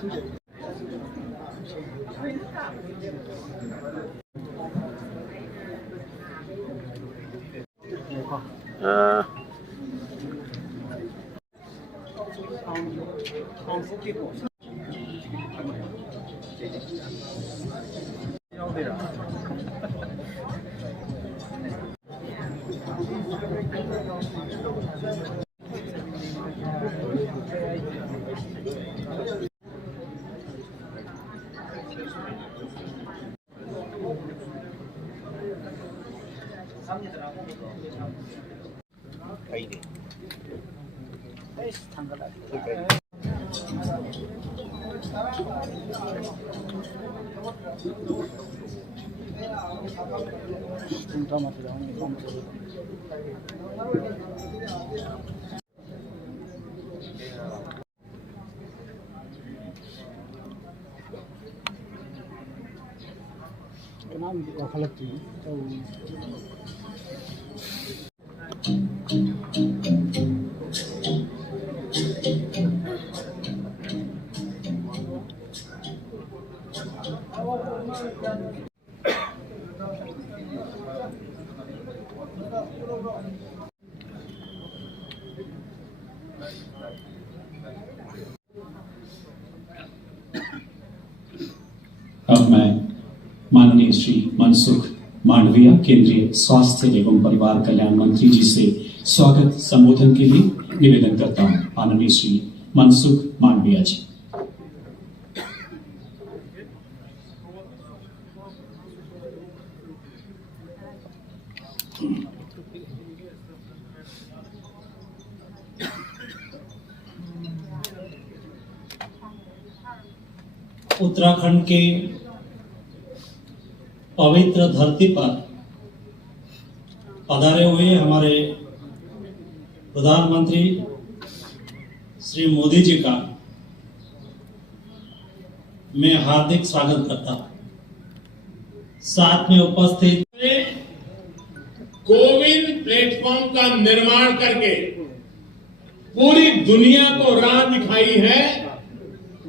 अब मैं माननीय श्री मनसुख मांडविया केंद्रीय स्वास्थ्य एवं परिवार कल्याण मंत्री जी से स्वागत संबोधन के लिए निवेदन करता हूं। माननीय श्री मनसुख मांडविया जी। उत्तराखंड के पवित्र धरती पर पधारे हुए हमारे प्रधानमंत्री श्री मोदी जी का मैं हार्दिक स्वागत करता हूं। साथ में उपस्थित कोविन प्लेटफॉर्म का निर्माण करके पूरी दुनिया को राह दिखाई है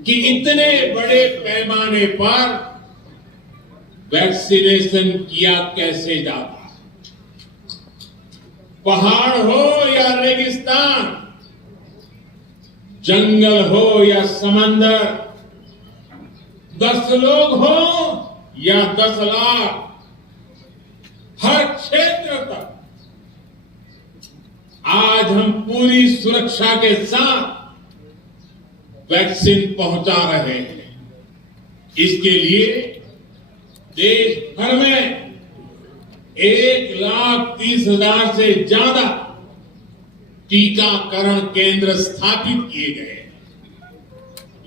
कि इतने बड़े पैमाने पर वैक्सीनेशन किया कैसे जाता है। पहाड़ हो या रेगिस्तान, जंगल हो या समंदर, 10 लोग हो या 10 लाख, हर क्षेत्र तक आज हम पूरी सुरक्षा के साथ वैक्सीन पहुंचा रहे हैं। इसके लिए देश भर में 1,30,000 से ज्यादा टीकाकरण केंद्र स्थापित किए गए।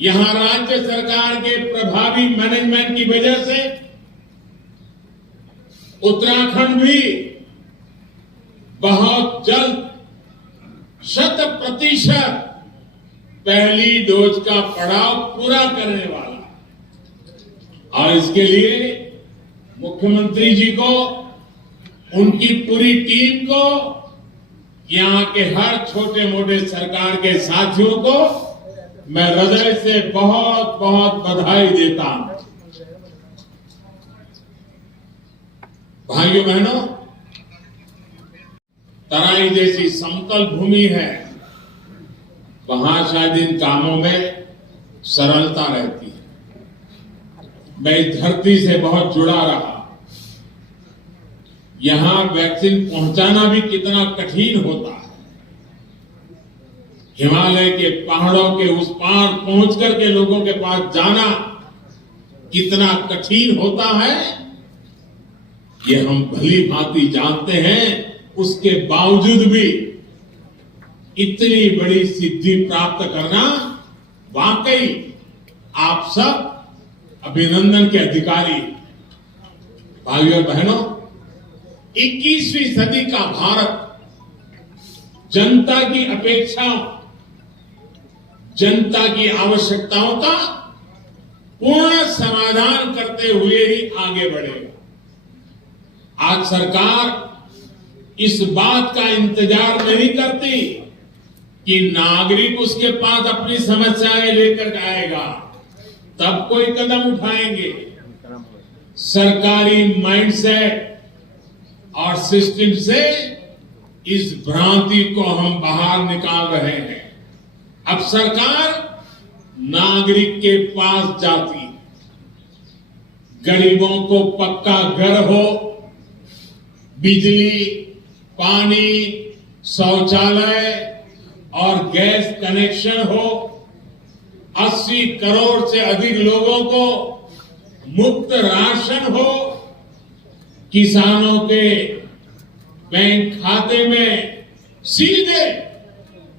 यहां राज्य सरकार के प्रभावी मैनेजमेंट की वजह से उत्तराखंड भी बहुत जल्द 100% पहली डोज का पड़ाव पूरा करने वाला है। और इसके लिए मुख्यमंत्री जी को, उनकी पूरी टीम को, यहां के हर छोटे मोटे सरकार के साथियों को मैं हृदय से बहुत बहुत बधाई देता हूं। भाइयों बहनों, तराई जैसी समतल भूमि है, वहां शायद इन कामों में सरलता रहती है। मैं इस धरती से बहुत जुड़ा रहा। यहां वैक्सीन पहुंचाना भी कितना कठिन होता है। हिमालय के पहाड़ों के उस पार पहुंच करके लोगों के पास जाना कितना कठिन होता है, ये हम भली भांति जानते हैं। उसके बावजूद भी इतनी बड़ी सिद्धि प्राप्त करना वाकई आप सब अभिनंदन के अधिकारी। भाइयों और बहनों, 21वीं सदी का भारत जनता की अपेक्षाओं, जनता की आवश्यकताओं का पूर्ण समाधान करते हुए ही आगे बढ़ेगा। आज सरकार इस बात का इंतजार नहीं करती कि नागरिक उसके पास अपनी समस्याएं लेकर आएगा। तब कोई कदम उठाएंगे। सरकारी माइंडसेट और सिस्टम से इस भ्रांति को हम बाहर निकाल रहे हैं। अब सरकार नागरिक के पास जाती है। गरीबों को पक्का घर हो, बिजली, पानी, शौचालय और गैस कनेक्शन हो, 80 करोड़ से अधिक लोगों को मुफ्त राशन हो, किसानों के बैंक खाते में सीधे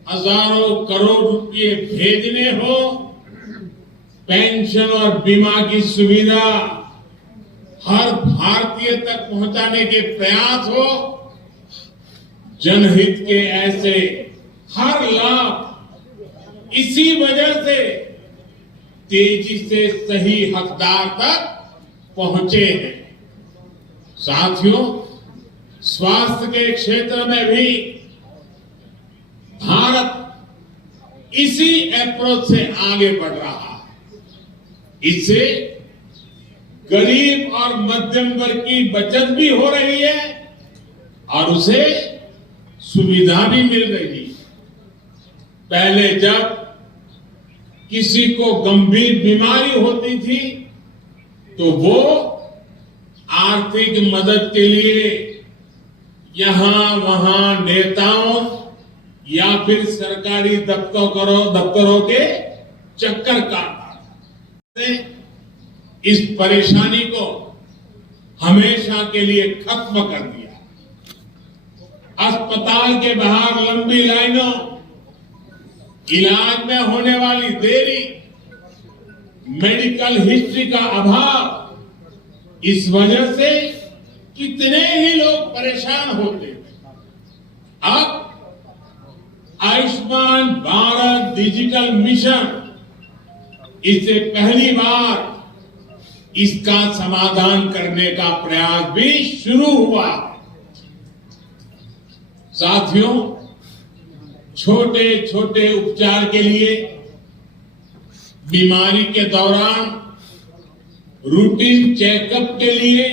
हजारों करोड़ रुपए भेजने हो, पेंशन और बीमा की सुविधा हर भारतीय तक पहुंचाने के प्रयास हो, जनहित के ऐसे हर लाभ इसी वजह से तेजी से सही हकदार तक पहुंचे हैं। साथियों, स्वास्थ्य के क्षेत्र में भी भारत इसी अप्रोच से आगे बढ़ रहा है। इससे गरीब और मध्यम वर्ग की बचत भी हो रही है और उसे सुविधा भी मिल रही है। पहले जब किसी को गंभीर बीमारी होती थी तो वो आर्थिक मदद के लिए यहां वहां नेताओं या फिर सरकारी दफ्तरों के चक्कर काटता। इस परेशानी को हमेशा के लिए खत्म कर दिया। अस्पताल के बाहर लंबी लाइनों, इलाज में होने वाली देरी, मेडिकल हिस्ट्री का अभाव, इस वजह से कितने ही लोग परेशान होते थे। अब आयुष्मान भारत डिजिटल मिशन, इससे पहली बार इसका समाधान करने का प्रयास भी शुरू हुआ। साथियों, छोटे छोटे उपचार के लिए बीमारी के दौरान रूटीन चेकअप के लिए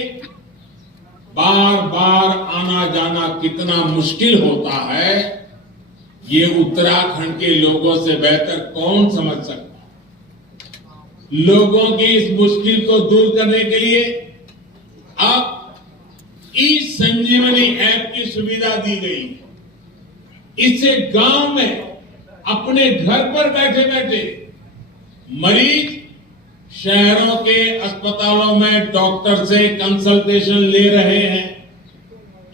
बार बार आना जाना कितना मुश्किल होता है, ये उत्तराखंड के लोगों से बेहतर कौन समझ सकता है। लोगों की इस मुश्किल को दूर करने के लिए अब ई संजीवनी ऐप की सुविधा दी गई है। इससे गांव में अपने घर पर बैठे बैठे मरीज शहरों के अस्पतालों में डॉक्टर से कंसल्टेशन ले रहे हैं।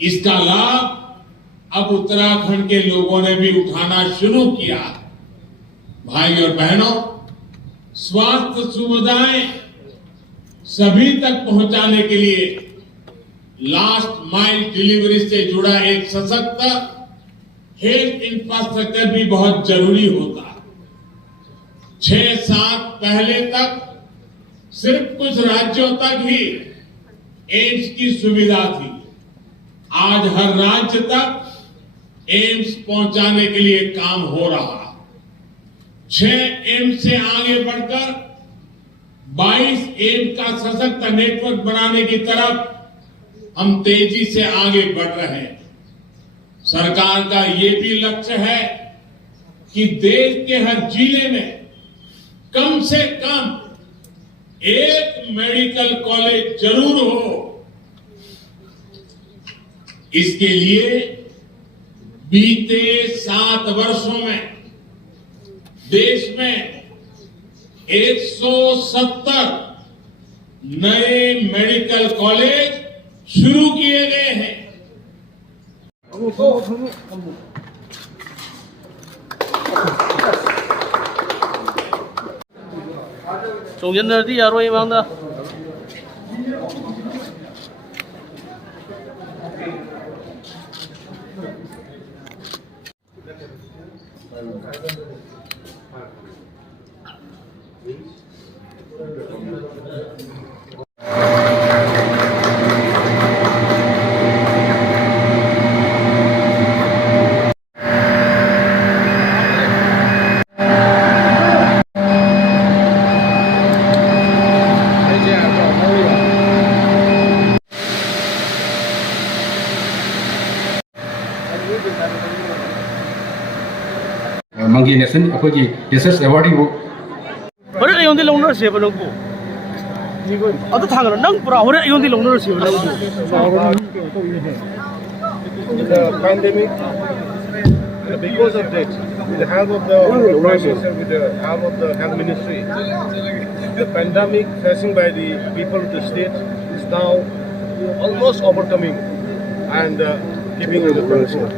इसका लाभ अब उत्तराखंड के लोगों ने भी उठाना शुरू किया। भाई और बहनों, स्वास्थ्य सुविधाएं सभी तक पहुंचाने के लिए लास्ट माइल डिलीवरी से जुड़ा एक सशक्त हेल्थ इंफ्रास्ट्रक्चर भी बहुत जरूरी होता है। 6-7 पहले तक सिर्फ कुछ राज्यों तक ही एम्स की सुविधा थी। आज हर राज्य तक एम्स पहुंचाने के लिए काम हो रहा है। 6 एम्स से आगे बढ़कर 22 एम्स का सशक्त नेटवर्क बनाने की तरफ हम तेजी से आगे बढ़ रहे हैं। सरकार का ये भी लक्ष्य है कि देश के हर जिले में कम से कम एक मेडिकल कॉलेज जरूर हो। इसके लिए बीते 7 वर्षों में देश में 170 नए मेडिकल कॉलेज शुरू किए गए हैं।总监的地下若一帮的。Monkey Nation ꯑꯩꯈꯣꯏꯒꯤ ꯔꯤꯁꯔꯁ award Hore ayon di longner se ba nangko. Ado thangana nang pura hore ayon di longner se ba nangko. The pandemic, and because of that, with the help of the Prime Minister, with the help of the Health Ministry, the pandemic facing by the people of the state is now almost overcoming and keeping under control.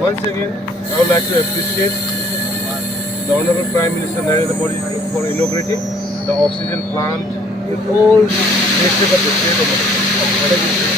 Once again, I would like to appreciate the Honorable Prime Minister Narendra Modi for inaugurating the oxygen plant in all districts of the state of Madhya Pradesh.